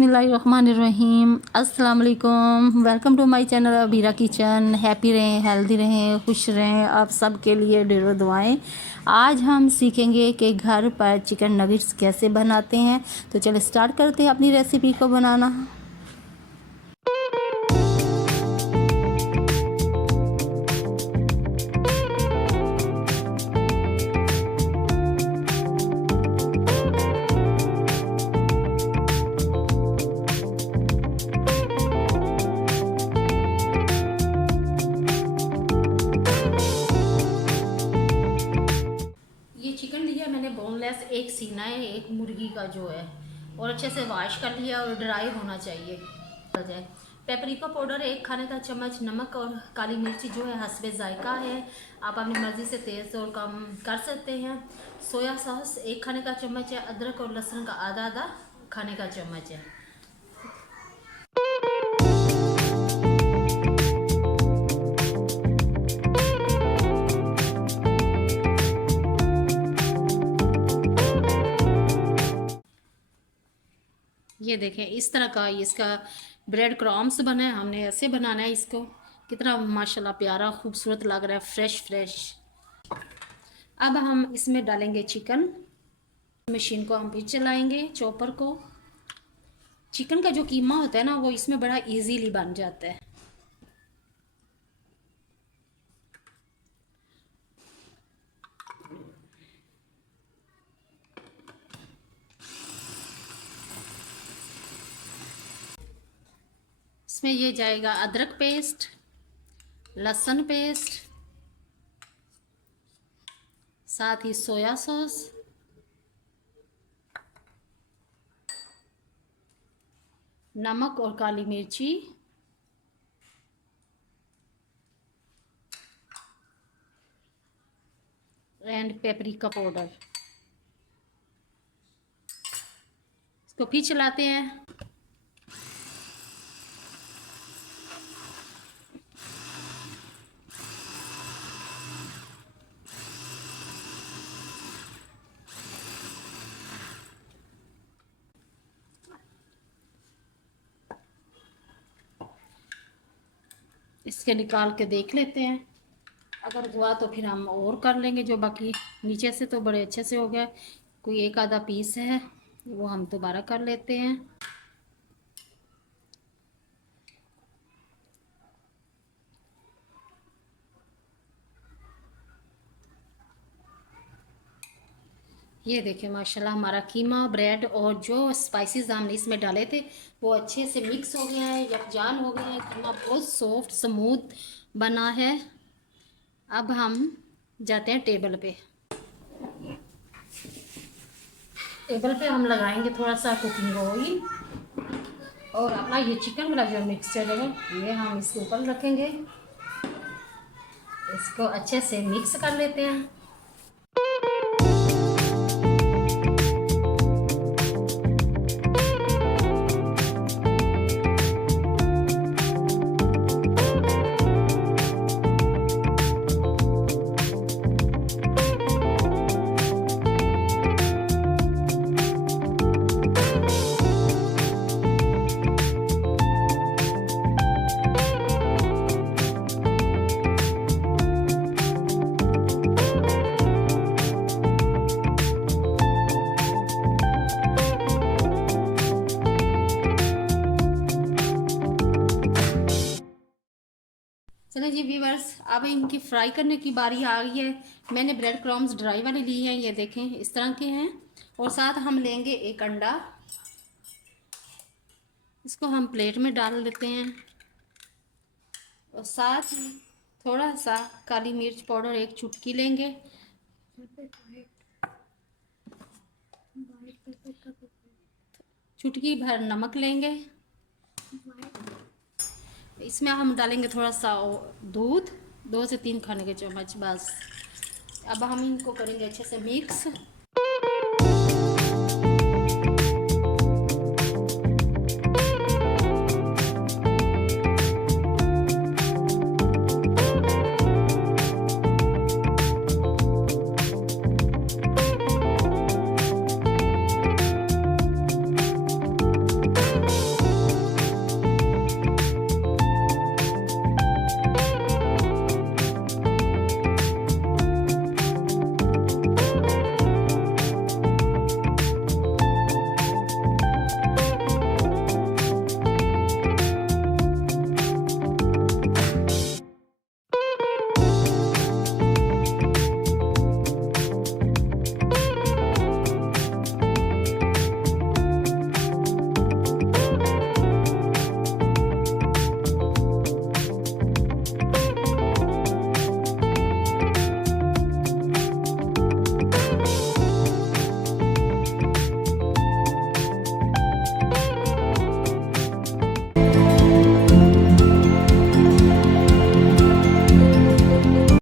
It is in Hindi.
बिस्मिल्लाहिर्रहमानिर्रहीम। अस्सलाम वालेकुम। Welcome to my channel Abira kitchen. Happy रहें, हेल्दी रहें, खुश रहें। आप सब के लिए ढेरों दुआएं। आज हम सीखेंगे कि घर पर चिकन नगेट्स कैसे बनाते हैं। तो चलो स्टार्ट करते हैं अपनी रेसिपी को बनाना। ये चिकन लिया मैंने बोनलेस, एक सीना है, एक मुर्गी का जो है, और अच्छे से वॉश कर लिया और ड्राई होना चाहिए। जाए पेपरिका पाउडर 1 खाने का चम्मच, नमक और काली मिर्ची जो है हस्बे जायका है, आप अपनी मर्ज़ी से तेज़ और कम कर सकते हैं। सोया सॉस 1 खाने का चम्मच है, अदरक और लहसुन का आधा खाने का चम्मच है। ये देखें इस तरह का इसका ब्रेड क्रॉम्स बना है, हमने ऐसे बनाना है इसको। कितना माशाल्लाह प्यारा खूबसूरत लग रहा है, फ्रेश फ्रेश। अब हम इसमें डालेंगे चिकन। मशीन को हम भी चलाएंगे, चॉपर को। चिकन का जो कीमा होता है ना, वो इसमें बड़ा इजीली बन जाता है। इसमें ये जाएगा अदरक पेस्ट, लहसुन पेस्ट, साथ ही सोया सॉस, नमक और काली मिर्ची, एंड पेपरिका पाउडर। इसको फिर चलाते हैं। इसके निकाल के देख लेते हैं, अगर हुआ तो फिर हम और कर लेंगे। जो बाकी नीचे से तो बड़े अच्छे से हो गया, कोई एक आधा पीस है वो हम दोबारा कर लेते हैं। ये देखिए माशाल्लाह हमारा कीमा, ब्रेड और जो स्पाइसेस हमने इसमें डाले थे वो अच्छे से मिक्स हो गया है, यकजान हो गया है। कीमा बहुत सॉफ्ट स्मूथ बना है। अब हम जाते हैं टेबल पे। टेबल पे हम लगाएंगे थोड़ा सा कुकिंग ऑयल, और अपना ये चिकन वाला जो मिक्सचर है ये हम इसके ऊपर रखेंगे। इसको अच्छे से मिक्स कर लेते हैं। चलो जी व्यूअर्स, अब इनकी फ्राई करने की बारी आ गई है। मैंने ब्रेड क्रम्स ड्राई वाले लिए हैं, ये देखें इस तरह के हैं। और साथ हम लेंगे एक अंडा, इसको हम प्लेट में डाल देते हैं। और साथ थोड़ा सा काली मिर्च पाउडर 1 चुटकी लेंगे। चुटकी भर नमक लेंगे। इसमें हम डालेंगे थोड़ा सा दूध, 2 से 3 खाने के चम्मच बस। अब हम इनको करेंगे अच्छे से मिक्स।